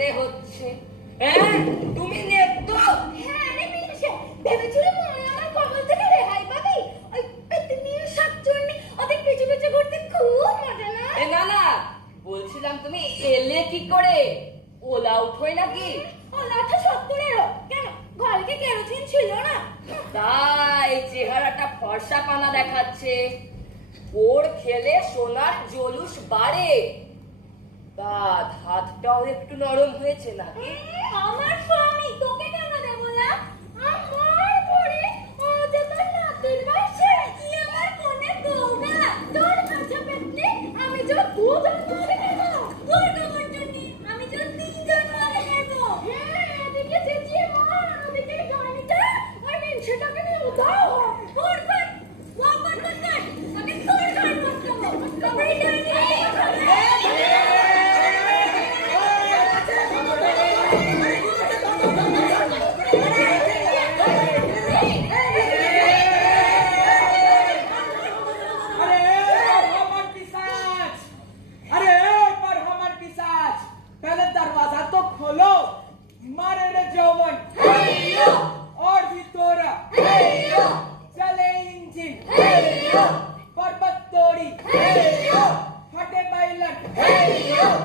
যেতে হচ্ছে। হ্যাঁ তুমি নেতো? হ্যাঁ রে পিসে, ভেবেছিলাম আমার কবল থেকে রেহাই পাবি। ওই পেতনি শাকচুন্নি ওদের পিছু পিছু ঘুরতে খুব মজা না? না না, বলছিলাম তুমি এলে কি করে? ওলা উঠোই নাকি? ওলাটা 70-এরও। কেন, ঘরে কি কেরোসিন ছিল না? তাই চেহারাটা ফর্সা পানা দেখাচ্ছে। ওর খেলে সোনার জলুস বাড়ে। তা হাতটাও একটু নরম হয়েছে নাকি? আমার স্বামী তোকে